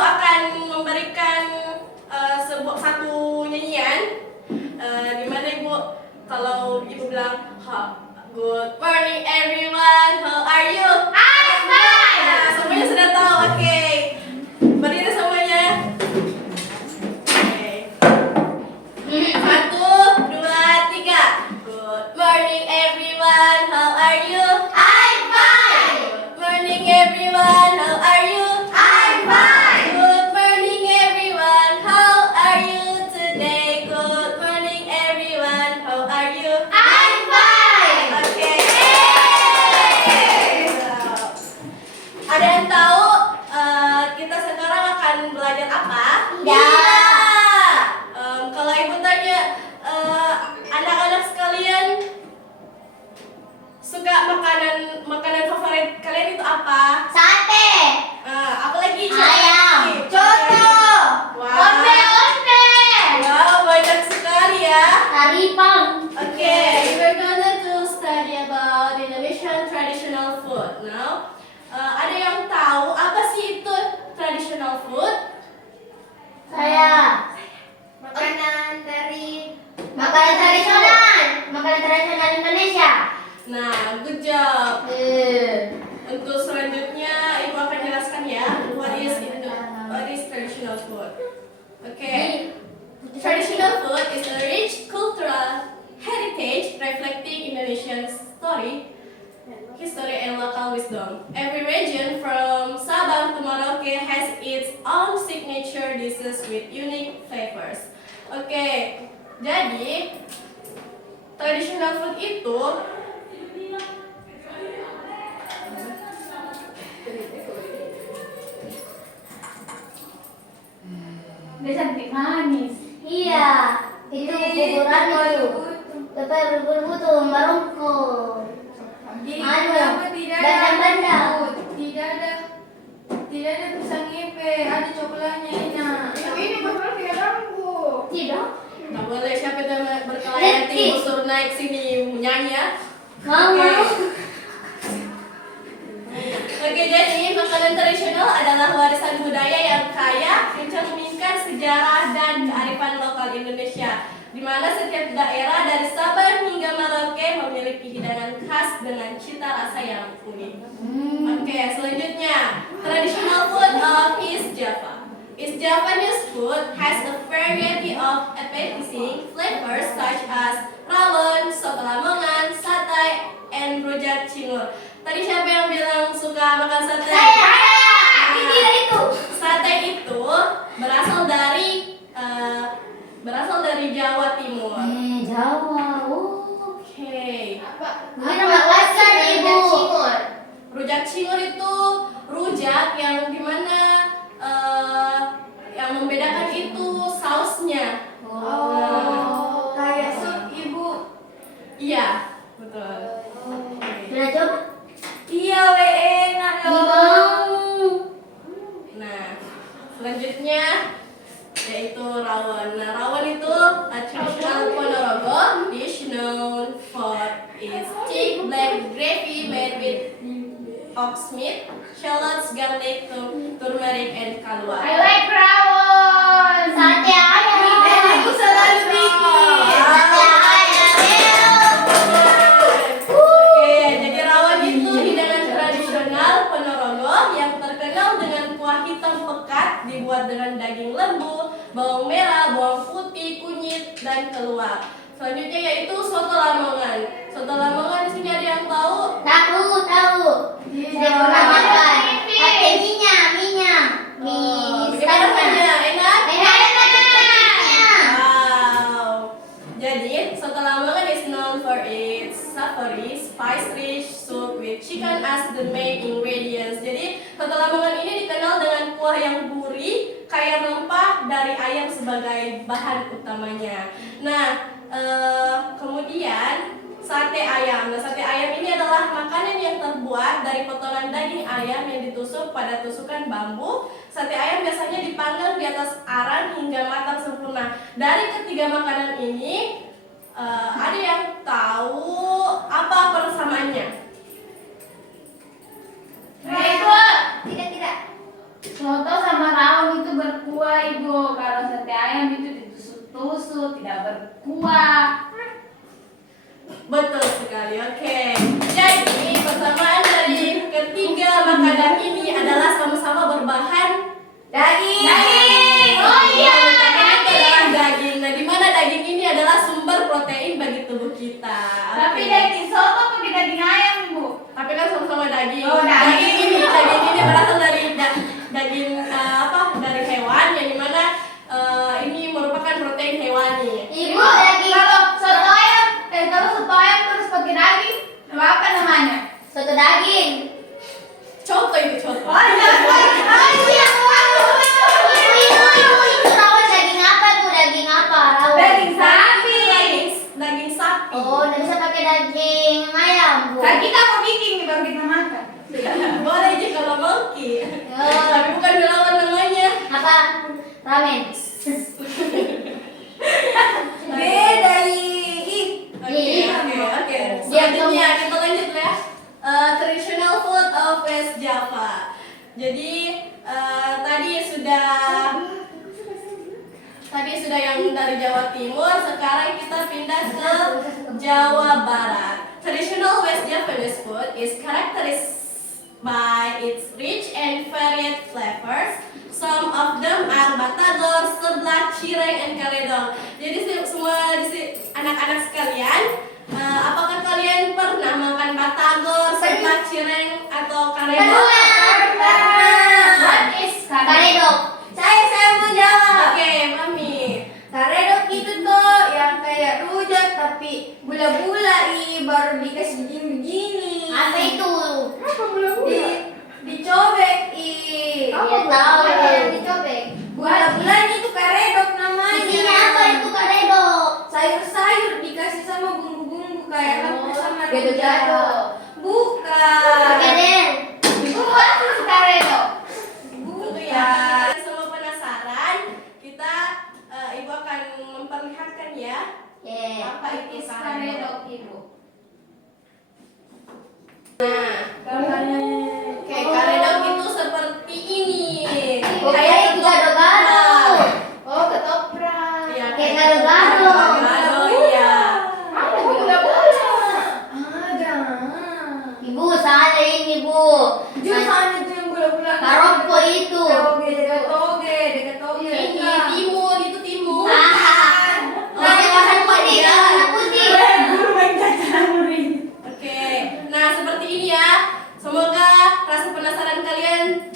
akan memberikan satu nyanyian di mana Ibu, kalau Ibu bilang good morning everyone, how are you? I'm fine. Nah, semuanya sudah tahu, oke. Berdiri semuanya. Oke. 1, 2, 3. Good morning everyone, how are you? I'm fine. Good morning everyone, how are you? I'm fine. Good morning everyone, how are you today? Good morning everyone, how are you? I'm fine. Oke. Ada yang tahu kita sekarang akan belajar apa? Tidak. Kalau Ibu tanya anak-anak sekalian suka makanan favorit kalian itu apa? Sate. Apalagi? Ayam. Coto. Wah. Onde-onde. Wow, banyak sekali ya. Taripang. Okay, we're gonna to study about Indonesian traditional food. Now, ada yang tahu apa sih itu traditional food? Saya. Makanan Makanan tradisional Indonesia. Nah, good job. Untuk selanjutnya, Ibu akan jelaskan ya what is traditional food. Okay. Traditional food is a rich cultural heritage reflecting Indonesian history and local wisdom. Every region from Sabang to Merauke has its own signature dishes with unique flavors. Oke, jadi traditional food itu Dia cantik manis. Iya, itu kuburan itu. Tapi bubur tuh marungko. Banda-banda. Tidak ada pisang ngepe, ada coklatnya enak. Ini betul tidak ganggu. Tidak. nggak boleh, siapa yang berkelahi nanti Ibu suruh naik sini nyanyi ya. Mau. Oke, jadi makanan tradisional adalah warisan budaya yang kaya, mencerminkan sejarah dan kearifan lokal Indonesia, di mana setiap daerah dari Sabang hingga Merauke memiliki hidangan khas dengan cita rasa yang unik. Oke, selanjutnya traditional food of East Java. East Javanese food has a variety of appetizing flavors such as rawon, soto Lamongan, satay, and rujak cingur. Tadi siapa yang bilang suka makan sate? Saya. Tidak itu. Sate itu berasal dari Jawa Timur. Jawa. Oke. Apa pasar Ibu? Rujak cingur itu rujak yang dimana yang membedakan itu sausnya. Kayak sup Ibu. Iya, betul. Sudah coba? Iya, enak loh. Mau. Nah, selanjutnya yaitu rawon. Nah, rawon itu a traditional Ponorogo dish known for its thick black gravy made with ox meat, shallots, garlic, turmeric, and kalua. I like rawon. Sate ayam. Ibu selalu bikin. Sate ayam. Oke, jadi rawon itu hidangan tradisional Ponorogo yang terkenal dengan kuah hitam pekat dibuat dengan daging lembu, bawang merah, bawang putih, kunyit, dan keluak. Selanjutnya yaitu soto Lamongan. Soto Lamongan di sini ada yang tahu? Tahu. Saya pernah makan. Pakai minyak. Gimana rasanya? Enak? Enak. Wow. Jadi soto Lamongan is known for its savory, spice-rich soup with chicken as the main ingredients. Jadi soto Lamongan ini dikenal dengan kuah yang gurih, kaya rempah dari ayam sebagai bahan utamanya. Nah, kemudian sate ayam. Nah, sate ayam ini adalah makanan yang terbuat dari potongan daging ayam yang ditusuk pada tusukan bambu. Sate ayam biasanya dipanggang di atas arang hingga matang sempurna. Dari ketiga makanan ini, ada yang tahu apa persamaannya? Tidak. Soto sama rawon Ramen. Beda ih. Oke. Selanjutnya kita lanjut ya. Traditional food of West Java. Jadi tadi sudah yang dari Jawa Timur, sekarang kita pindah ke Jawa Barat. Traditional West Javanese food is characterized by its rich and varied flavors. Some of them are batagor, seblak, cireng, and karedong. Jadi semua anak-anak sekalian, apakah kalian pernah makan batagor, seblak, cireng, atau karedong? What is karedok? Saya mau jawab. Oke, Mami. Karedok itu tuh yang kayak rujak tapi gula-gula baru dikasih begini. Apa itu? Kenapa gula-gula? Dicobek Ya tahu yang dicobek. Gula-gulanya itu karedok namanya. Isinya apa itu karedok? Sayur-sayur dikasih sama bumbu-bumbu kayak hampir sama Gado-gado. Bukan. Keren. Itu apa sih karedok? Itu ya. Semua penasaran, kita Ibu akan memperlihatkan ya. Apa itu karedok? Ibu? Nah, Gambarnya. oke, karedok itu seperti ini. Kayak gado-gado. Oh, ketoprak. Iya, Kayak gado-gado. Gado, iya. Ada gula-gula. Ada. Ibu, sana ini, Bu. Jus ada tuh yang gula-gula. Karoko itu. Toge. Ini timur, itu timur. Warna putih, warna putih. Oke, nah seperti ini ya. Semoga rasa penasaran kalian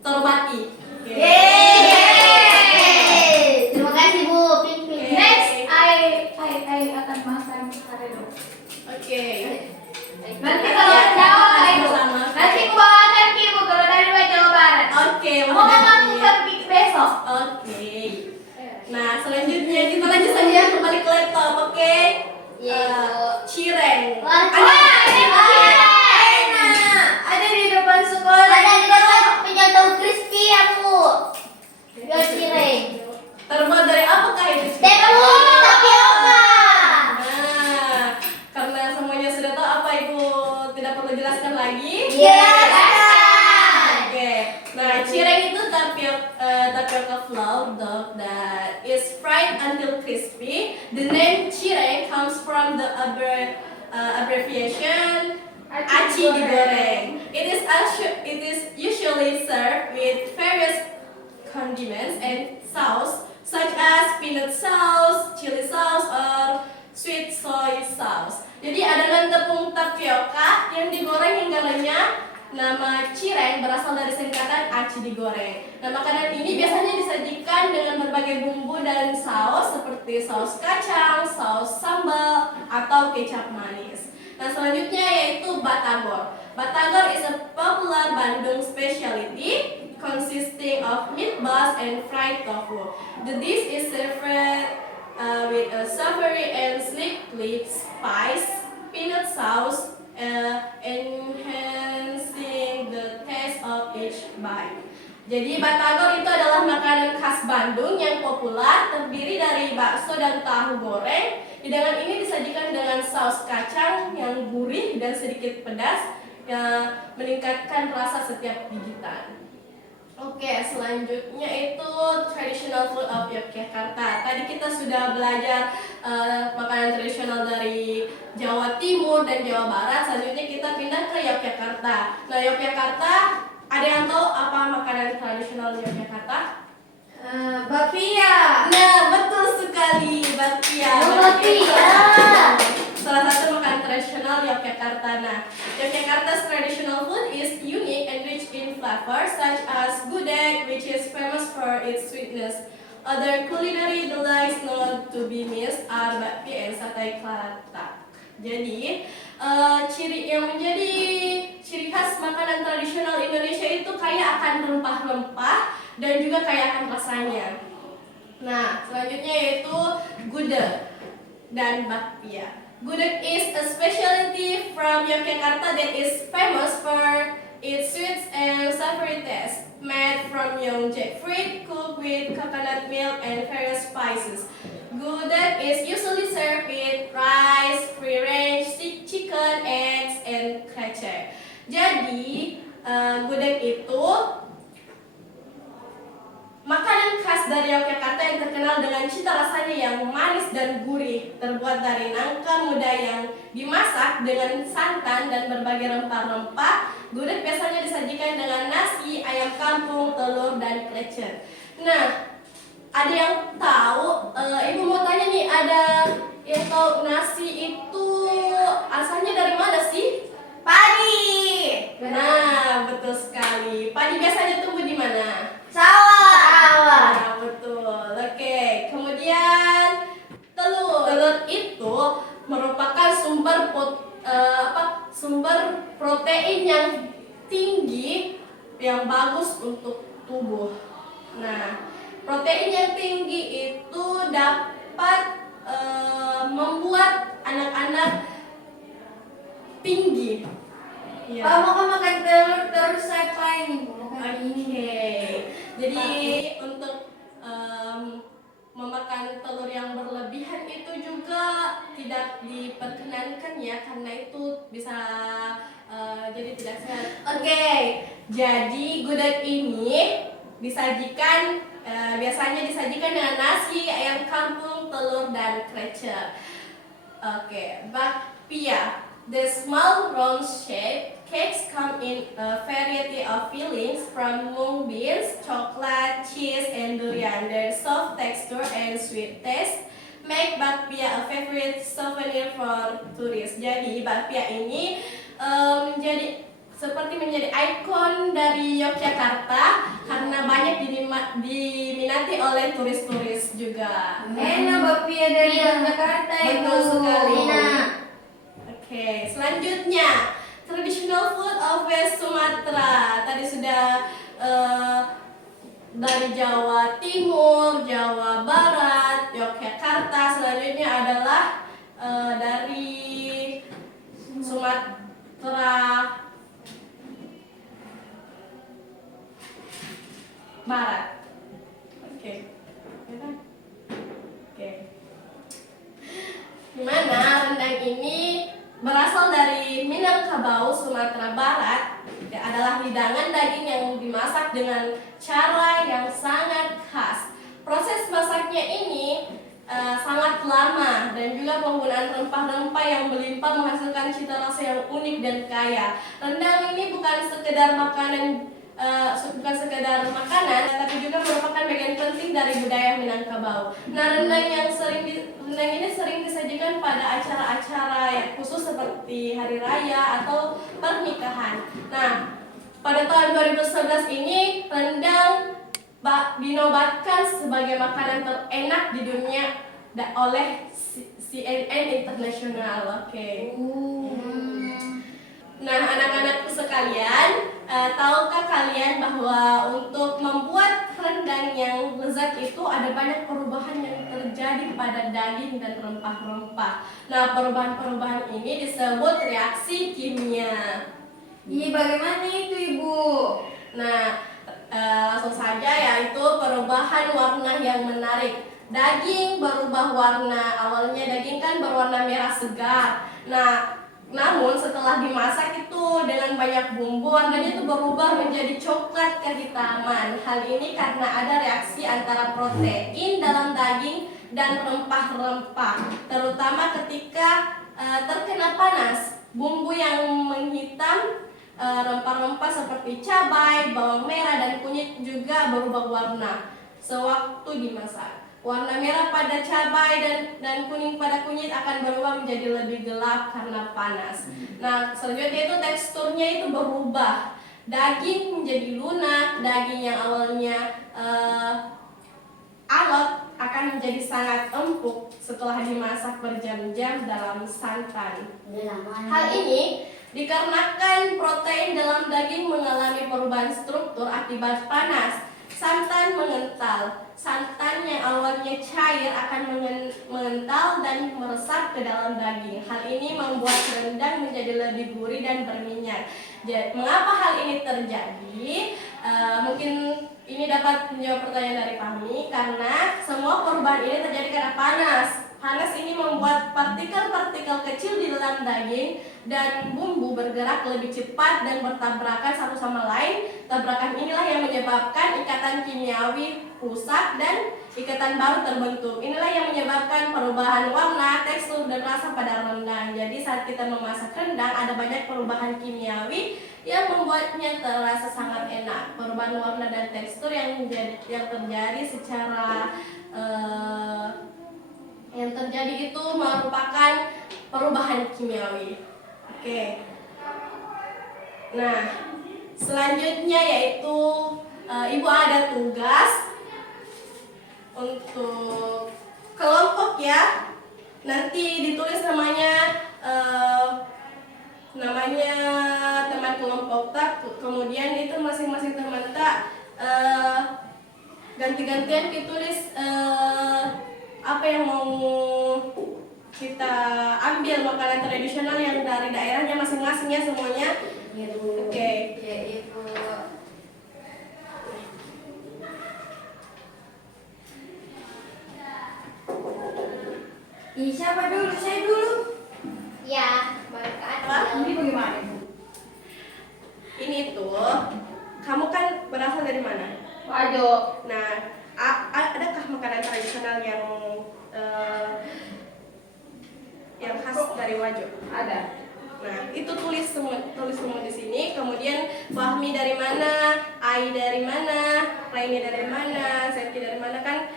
terobati. Oke. Yeay. Terima kasih, Bu. Ping-ping. Next, I akan makan karedok. Oke. Nanti kalau Jawa Ibu. Sama. Nanti aku bawakan ke Ibu kalau dari luar Jawa Barat. Oke, Mau aku pergi besok. Oke. Nah, selanjutnya kita lanjut saja kembali ke laptop, oke? Iya, Bu. Cireng. Wah, ini enak. Ada di depan sekolah. Ada di depan penyoto crispy aku. Jual cireng. Terbuat dari apakah itu? Tepung tapioka. Nah, karena semuanya sudah tahu, apa Ibu tidak perlu jelaskan lagi? Iya. Oke. Nah, cireng itu tapioca flour dough that is fried until crispy. The name cireng comes from the abbreviation aci digoreng. It is usually served with various condiments and sauce such as peanut sauce, chili sauce, or sweet soy sauce. Jadi adonan tepung tapioka yang digoreng hingga lenyap. Nama cireng berasal dari singkatan aci digoreng. Nah, makanan ini biasanya disajikan dengan berbagai bumbu dan saus seperti saus kacang, saus sambal, atau kecap manis. Nah, selanjutnya yaitu batagor. Batagor is a popular Bandung specialty consisting of meatballs and fried tofu. The dish is served with a savory and slightly spiced peanut sauce, enhancing the taste of each bite. Jadi batagor itu adalah makanan khas Bandung yang populer, terdiri dari bakso dan tahu goreng. Hidangan ini disajikan dengan saus kacang yang gurih dan sedikit pedas yang meningkatkan rasa setiap gigitan. Oke, selanjutnya itu traditional food of Yogyakarta. Tadi kita sudah belajar makanan tradisional dari Jawa Timur dan Jawa Barat. Selanjutnya kita pindah ke Yogyakarta. Nah, Yogyakarta, ada yang tahu apa makanan tradisional Yogyakarta? Bapia. Nah, betul sekali, bapia. Bapia. Salah satu makanan tradisional Yogyakarta. Nah, Yogyakarta's traditional food is unique and rich in flavor, such as gudeg, which is famous for its sweetness. Other culinary delights not to be missed are bakpia and sate klatak. Jadi, yang menjadi ciri khas makanan tradisional Indonesia itu kaya akan rempah-rempah dan juga kaya akan rasanya. Nah, selanjutnya yaitu gudeg dan bakpia. Gudeg is a specialty from Yogyakarta that is famous for its sweet and savory taste. Made from young jackfruit, cooked with with coconut milk and various spices. Gudeg is usually served with rice, free range chicken, eggs, and krecek. Jadi gudeg itu makanan khas dari Yogyakarta yang terkenal dengan cita rasanya yang manis dan gurih, terbuat dari nangka muda yang dimasak dengan santan dan berbagai rempah-rempah. Gudeg biasanya disajikan dengan nasi, ayam kampung, telur, dan krecek. Nah, ada yang tahu? Ibu mau tanya nih, ada yang tahu nasi itu asalnya dari mana sih? Padi. Nah, betul sekali. Padi biasanya tumbuh di mana? Sawah. Nah, betul. Oke. Kemudian telur. Telur itu merupakan sumber protein yang tinggi yang bagus untuk tubuh. Nah, protein yang tinggi itu dapat membuat anak-anak tinggi. Ya. Mau makan telur terus apa ini, Bu? Oke. Jadi untuk memakan telur yang berlebihan itu juga tidak diperkenankan ya, karena itu bisa jadi tidak sehat. Oke. Jadi gudeg ini disajikan biasanya disajikan dengan nasi, ayam kampung, telur, dan krecek. Oke, bakpia. The small round shaped cakes come in a variety of fillings from mung beans, chocolate, cheese, and durian. Their soft texture and sweet taste make bakpia a favorite souvenir for tourists. Jadi bakpia ini menjadi ikon dari Yogyakarta karena banyak diminati oleh turis-turis juga. Enak bakpia dari Yogyakarta itu. Betul sekali. Enak. Oke, selanjutnya traditional food of West Sumatra. Tadi sudah dari Jawa Timur, Jawa Barat, Yogyakarta. Selanjutnya adalah dari Sumatera Barat. Oke. Oke. Dimana rendang ini berasal dari Minangkabau, Sumatera Barat. Adalah hidangan daging yang dimasak dengan cara yang sangat khas. Proses masaknya ini sangat lama dan juga penggunaan rempah-rempah yang melimpah menghasilkan cita rasa yang unik dan kaya. Rendang ini bukan sekedar makanan, tapi juga merupakan bagian penting dari budaya Minangkabau. Nah, rendang ini sering disajikan pada acara-acara yang khusus seperti hari raya atau pernikahan. Nah, pada tahun 2011 ini rendang dinobatkan sebagai makanan terenak di dunia oleh CNN International. Oke. Nah, anak-anakku sekalian, tahukah kalian bahwa untuk membuat rendang yang lezat itu ada banyak perubahan yang terjadi pada daging dan rempah-rempah. Nah, perubahan-perubahan ini disebut reaksi kimia. Iya, bagaimana itu, Ibu? Nah, langsung saja, yaitu perubahan warna yang menarik. Daging berubah warna. Awalnya daging kan berwarna merah segar. Namun setelah dimasak itu dengan banyak bumbu, warnanya itu berubah menjadi coklat kehitaman. Hal ini karena ada reaksi antara protein dalam daging dan rempah-rempah, terutama ketika terkena panas. Bumbu yang menghitam, rempah-rempah seperti cabai, bawang merah, dan kunyit juga berubah warna sewaktu dimasak. Warna merah pada cabai dan kuning pada kunyit akan berubah menjadi lebih gelap karena panas. Nah, selanjutnya itu teksturnya itu berubah. Daging menjadi lunak, daging yang awalnya alot akan menjadi sangat empuk setelah dimasak berjam-jam dalam santan. Hal ini dikarenakan protein dalam daging mengalami perubahan struktur akibat panas. Santan mengental. Santan yang awalnya cair akan mengental dan meresap ke dalam daging. Hal ini membuat rendang menjadi lebih gurih dan berminyak. Mengapa hal ini terjadi? Mungkin Ini dapat menjawab pertanyaan dari Fahmi karena semua perubahan ini terjadi karena panas. Panas ini membuat partikel-partikel kecil di dalam daging dan bumbu bergerak lebih cepat dan bertabrakan satu sama lain. Tabrakan inilah yang menyebabkan ikatan kimiawi rusak dan ikatan baru terbentuk. Inilah yang menyebabkan perubahan warna, tekstur, dan rasa pada rendang. Jadi saat kita memasak rendang ada banyak perubahan kimiawi yang membuatnya terasa sangat enak. Perubahan warna dan tekstur yang terjadi secara yang terjadi itu merupakan perubahan kimiawi. Oke. Nah, selanjutnya yaitu Ibu ada tugas untuk kelompok ya. Nanti ditulis namanya teman kelompok tak, kemudian itu masing-masing teman tak ganti-gantian ditulis apa yang mau kita ambil makanan tradisional yang dari daerahnya masing-masing ya semuanya. Oke. Ya, Ibu. Siapa dulu? Saya dulu. Ya, baru ke Apa? Adil. Ini bagaimana, Ibu? Ini tuh, kamu kan berasal dari mana? Waduh. Nah, adakah makanan tradisional yang khas dari Wajo? Ada. Nah, itu tulis semua di sini. Kemudian Fahmi dari mana, Ai dari mana, Raini dari mana, Zeki dari mana kan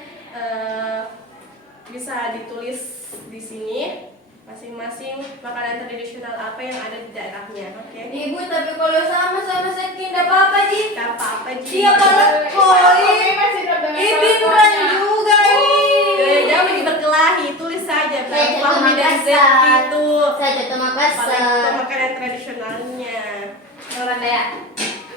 bisa ditulis di sini masing-masing makanan tradisional apa yang ada di daerahnya. Oke. Ibu, tapi kalau sama-sama Seki enggak apa-apa, Ji. Gak apa-apa Ji. Iya, kalau koi. Bintan juga ini. Jangan lagi berkelahi, tulis saja. Saya contoh Fahmi dan Zeki Makassar. itu Saya contoh Makassar. makanan tradisionalnya. Orang ya.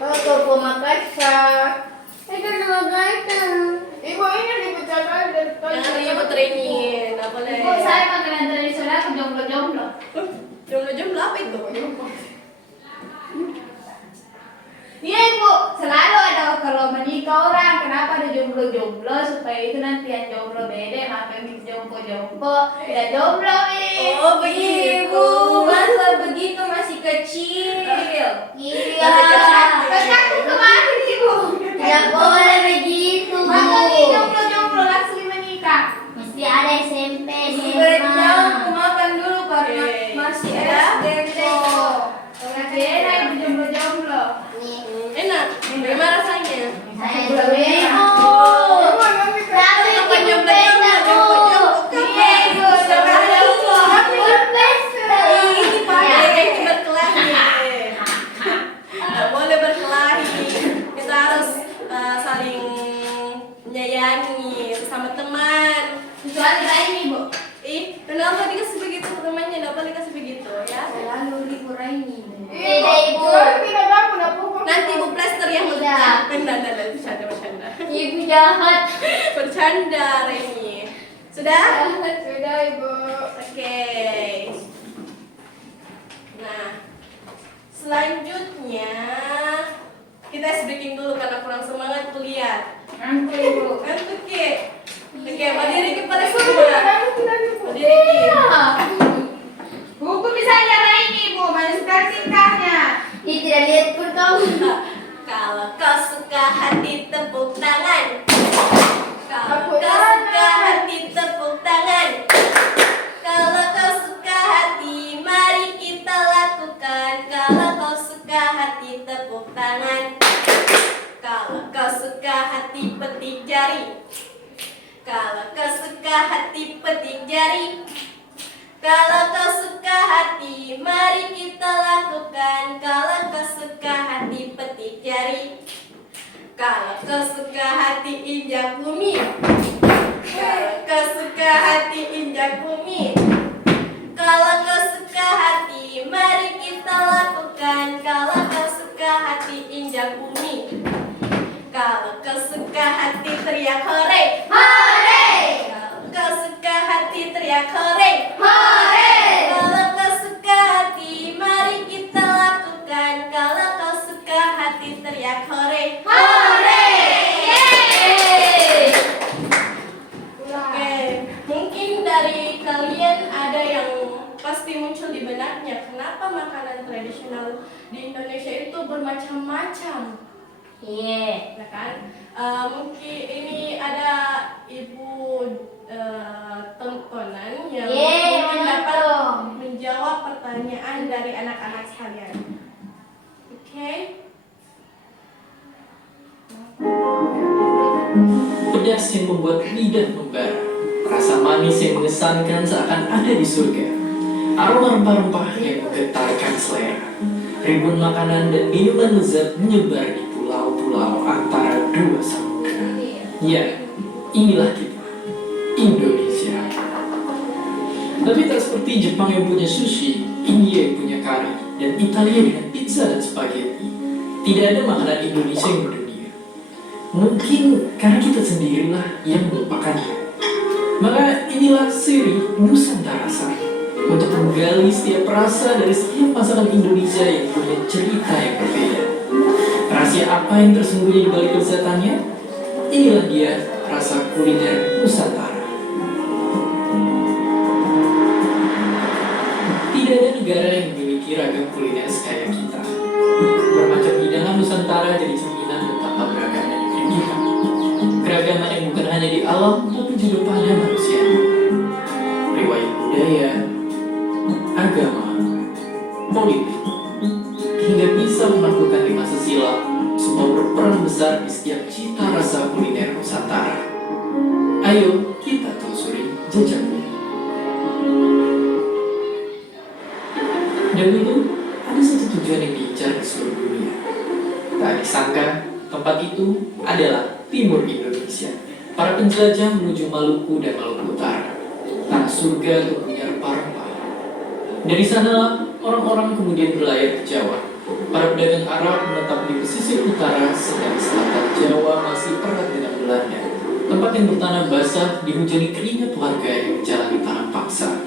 Koko Makassar. Itu nama Makassar. Ibu ini dibicarakan dari Jangan ribut Rini, nggak boleh. Ibu, saya makanan tradisional aku jomblo-jomblo. Jomblo-jomblo apa itu? Iya, Ibu, selalu ada kalau menikah orang, kenapa ada jomblo-jomblo supaya itu nanti yang jomblo beda, maka yang jompo-jompo tidak jomblo, Oh, begitu. Ibu, masa begitu masih kecil. Iya. Kakakku kemarin, Ibu. Tidak boleh begitu. Makanya jomblo-jomblo langsung menikah. Mesti ada SMP, Sebaiknya aku SMA. makan dulu karena Oke. masih Ya. SD kok. Masih enak ibu jomblo-jomblo. Nih, Enak. Bagaimana rasanya? saya Gula dulu. merah. Tapi Apa ibu jomblo-jomblo? pesta, Bu. Jomblo-jomblo Iya, Ibu, jomblo-jomblo. Ibu pesta. Ini Ya. pakai berkelahi. Nggak boleh berkelahi. Kita harus saling menyayangi sama teman. Kecuali lain, Ibu. Ih, kenapa dikasih begitu temannya? Nggak boleh kasih begitu ya. Selalu libur ini. Beda, Ibu. Nanti Bu Plester yang Iya. Enggak, bercanda. Ibu jahat. Bercanda Reni. Sudah? Sudah, Ibu. Oke. Nah, selanjutnya kita ice breaking dulu karena kurang semangat kuliah. Nanti, Ibu. Ngantuk Ki. Oke, berdiri kepada semua. Berdiri Ki. Buku bisa nyala ini, Ibu. Mana sekali tingkahnya? Ih, tidak lihat pun kamu. Kalau kau suka hati tepuk tangan. Kalau Tepuk kau tangan. suka hati tepuk tangan. Kalau kau suka hati mari kita lakukan. Kalau kau suka hati tepuk tangan. Kalau kau suka hati petik jari. Kalau kau suka hati petik jari. Kalau kau suka hati, mari kita lakukan. Kalau kau suka hati, petik jari. Kalau kau suka hati, injak bumi. Kalau kau suka hati, injak bumi. Kalau kau suka hati, mari kita lakukan. Kalau kau suka hati, injak bumi. Kalau kau suka hati, teriak hore. Hore. Kalau kau suka hati, teriak hore. Hore. Kalau kau suka hati, mari kita lakukan. Kalau kau suka hati, teriak hore. Hore. bermacam-macam. Iya. Ya kan? Mungkin ini ada ibu tontonan yang mungkin dapat menjawab pertanyaan dari anak-anak sekalian. Oke? Pedas yang membuat lidah membara, rasa manis yang mengesankan seakan ada di surga, aroma rempah-rempah yang menggetarkan selera, ribuan makanan dan minuman lezat menyebar di pulau-pulau antara dua samudera. Ya, inilah kita, Indonesia. Tapi tak seperti Jepang yang punya sushi, India yang punya kari, dan Italia dengan pizza dan spaghetti. Tidak ada makanan Indonesia yang mendunia. Mungkin karena kita sendirilah yang melupakannya. Maka inilah seri Nusantara Rasa untuk menggali setiap rasa dari setiap masakan Indonesia yang punya cerita yang berbeda. Rahasia apa yang tersembunyi di balik kelezatannya? Inilah dia rasa kuliner Nusantara. Tidak ada negara yang memiliki ragam kuliner sekaya kita. Bermacam hidangan Nusantara jadi cerminan betapa beragamnya negeri kita. Keragaman yang bukan hanya di alam, tapi juga pada manusia. Riwayat budaya, agama, politik, hingga bisa menaklukkan 5 sila, semua berperan besar di setiap cita rasa kuliner Nusantara. Ayo kita telusuri jejaknya. Dahulu ada satu tujuan yang diincar di seluruh dunia. Tak disangka tempat itu adalah timur Indonesia. Para penjelajah menuju Maluku dan Maluku Utara, tanah surga untuk punya rempah-rempah. Dari sanalah orang-orang kemudian berlayar ke Jawa. Para pedagang Arab menetap di pesisir utara, sedang selatan Jawa masih erat dengan Belanda. Tempat yang bertanah basah dihujani keringat warga yang menjalani tanam paksa.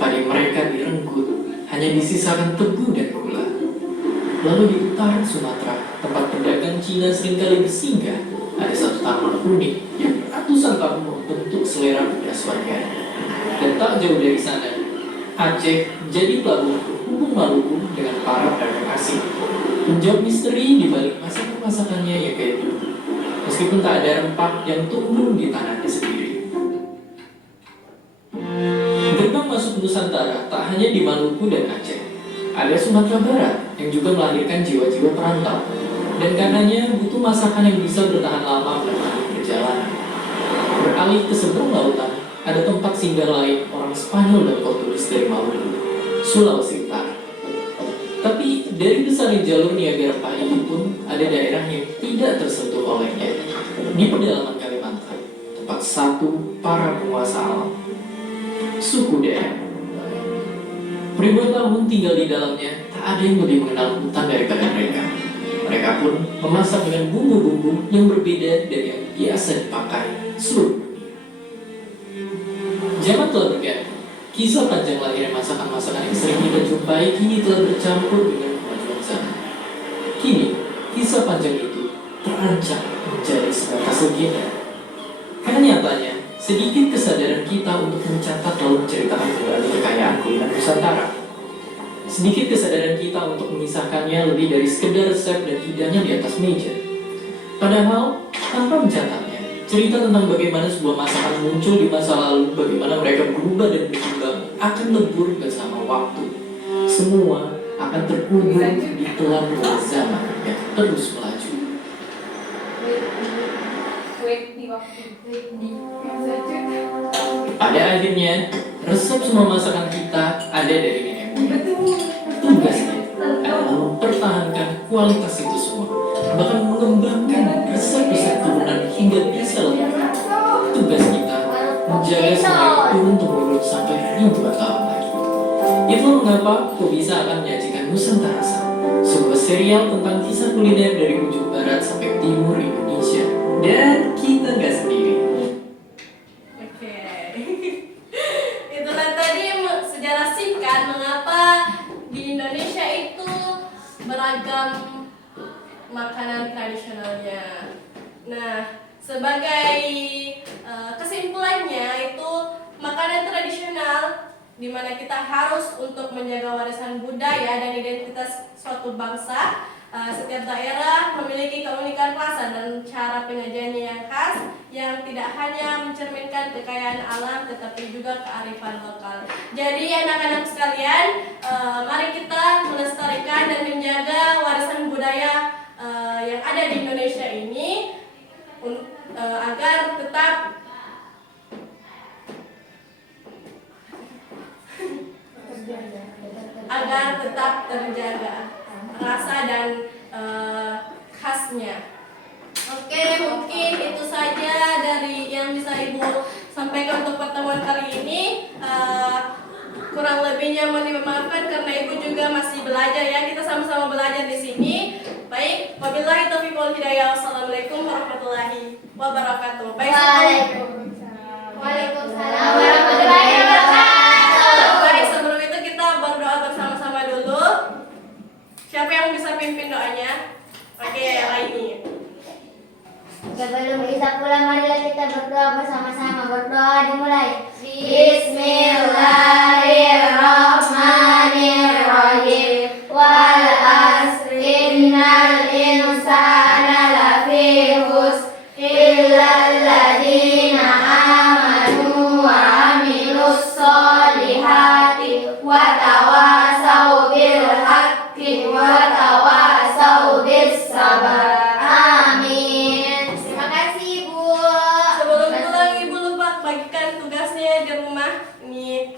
Padi mereka direnggut, hanya disisakan tebu dan gula. Lalu di utara Sumatera, tempat pedagang Cina seringkali bersinggah, ada satu tanaman unik yang ratusan tahun membentuk selera pedas warganya. Dan tak jauh dari sana, Aceh jadi pelabuhan penghubung Maluku dengan para pedagang asing. Menjawab misteri di balik masakan-masakannya yang kayak dulu, meskipun tak ada rempah yang tumbuh di tanahnya sendiri. Gerbang masuk Nusantara tak hanya di Maluku dan Aceh. Ada Sumatera Barat yang juga melahirkan jiwa-jiwa perantau. Dan karenanya butuh masakan yang bisa bertahan lama menemani perjalanan. Beralih ke seberang lautan, ada tempat singgah lain orang Spanyol dan Portugis dari Maluku, Sulawesi Utara. Tapi dari besarnya jalur niaga rempah itu pun ada daerah yang tidak tersentuh olehnya. Di pedalaman Kalimantan, tempat satu para penguasa alam, suku Dayak. Ribuan tahun tinggal di dalamnya, tak ada yang lebih mengenal hutan daripada mereka. Mereka pun memasak dengan bumbu-bumbu yang berbeda dari yang biasa dipakai seluruh dunia. Zaman telah berganti. Kisah panjang lahirnya masakan-masakan yang sering kita jumpai kini telah bercampur dengan kemajuan zaman. Kini, kisah panjang itu terancam menjadi sebatas legenda. Karena nyatanya, sedikit kesadaran kita untuk mencatat lalu menceritakan kembali kekayaan kuliner Nusantara. Sedikit kesadaran kita untuk memisahkannya lebih dari sekedar resep dan hidangan di atas meja. Padahal, tanpa mencatatnya, cerita tentang bagaimana sebuah masakan muncul di masa lalu, bagaimana mereka berubah dan berkembang, akan lebur bersama waktu. Semua akan terkubur di telan oleh zaman yang terus melaju. Pada akhirnya, resep semua masakan kita ada dari nenek moyang. Tugasnya adalah mempertahankan kualitas itu semua, bahkan mengembangkan resep-resep turunan hingga bisa lebih. Tugas kita menjaga semua itu turun-temurun sampai ribuan tahun lagi. Itu mengapa Kok Bisa akan menyajikan Nusantara Rasa, sebuah serial tentang kisah kuliner dari ujung barat sampai timur Indonesia. Dan kita nggak sendiri. Oke. Itulah tadi sejarah singkat mengapa di Indonesia itu beragam makanan tradisionalnya. Nah, sebagai kesimpulannya itu makanan tradisional di mana kita harus untuk menjaga warisan budaya dan identitas suatu bangsa Setiap daerah memiliki keunikan rasa dan cara penyajiannya yang khas yang tidak hanya mencerminkan kekayaan alam tetapi juga kearifan lokal. Jadi anak-anak sekalian, mari kita melestarikan dan menjaga warisan budaya yang ada di Indonesia ini agar tetap terjaga rasa dan khasnya. Oke, mungkin itu saja dari yang bisa Ibu sampaikan untuk pertemuan kali ini. Kurang lebihnya mohon dimaafkan karena Ibu juga masih belajar ya. Kita sama-sama belajar di sini. Baik, wabillahi taufiq wal hidayah. Wassalamualaikum warahmatullahi wabarakatuh. Baik, Waalaikumsalam warahmatullahi wabarakatuh. Baik, sebelum itu kita berdoa bersama-sama dulu. Siapa yang bisa pimpin doanya? Oke, Laini. Sebelum kita pulang, marilah kita berdoa bersama-sama. Berdoa dimulai. Bismillahirrahmanirrahim. Wal asri innal insana lafi khusr illal ladzina amanu wa amilus solihati wa tawasau bil haqqi wa tawasau bis sabar. Amin. Terima kasih, Bu. Sebelum pulang Ibu lupa bagikan tugasnya di rumah. Nih.